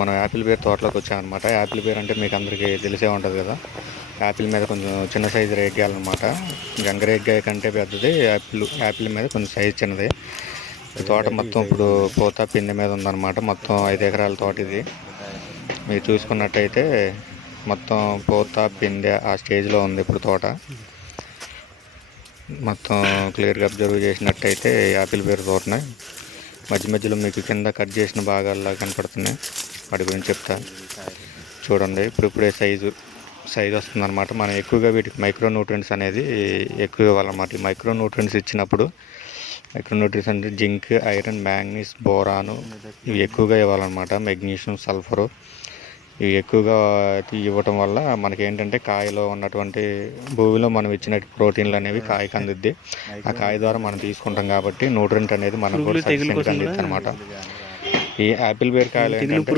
మనం Apple bear తోటలోకి వచ్చామన్నమాట. యాపిల్ బేర్ అంటే మీకు అందరికీ తెలిసే ఉంటుంది కదా. యాపిల్ మీద కొంచెం చిన్న సైజు రేగ్గాయలన్నమాట. గంగరేగ్గాయ కంటే పెద్దది యాపిల్ మీద కొంచెం సైజు చిన్నది. ఈ తోట మొత్తం ఇప్పుడు పూత పిందె మీద ఉందన్నమాట. మొత్తం 5 ఎకరాల తోట ఇది. మీరు చూసుకున్నట్టయితే మొత్తం పూత పిందె ఆ స్టేజ్లో ఉంది ఇప్పుడు తోట. మొత్తం క్లియర్గా అబ్జర్వ్ చేసినట్టయితే యాపిల్ బేర్ తోటనే మధ్య మధ్యలో మీకు కింద కట్ చేసిన భాగాల్లా కనపడుతున్నాయి. వాటి గురించి చెప్తా చూడండి. ఇప్పుడే సైజు వస్తుందన్నమాట. మనం ఎక్కువగా వీటికి మైక్రో న్యూట్రియంట్స్ అనేది ఎక్కువ ఇవ్వాలన్నమాట. ఈ మైక్రో న్యూట్రియంట్స్ ఇచ్చినప్పుడు మైక్రో న్యూట్రియంట్స్ అంటే జింక్, ఐరన్, మ్యాంగనీస్, బోరాను ఇవి ఎక్కువగా ఇవ్వాలన్నమాట. మెగ్నీషియం, సల్ఫరు ఇవి ఎక్కువగా ఇవ్వటం వల్ల మనకేంటంటే కాయలో ఉన్నటువంటి భూమిలో మనం ఇచ్చిన ప్రోటీన్లు అనేవి కాయకు అందిద్ది. ఆ కాయ ద్వారా మనం తీసుకుంటాం కాబట్టి న్యూట్రియంట్ అనేది మనకు కూడా సఫిషియెంట్గా అందిద్ది అనమాట. ఈ యాపిల్ బేర్ కాయలు ఏంటంటే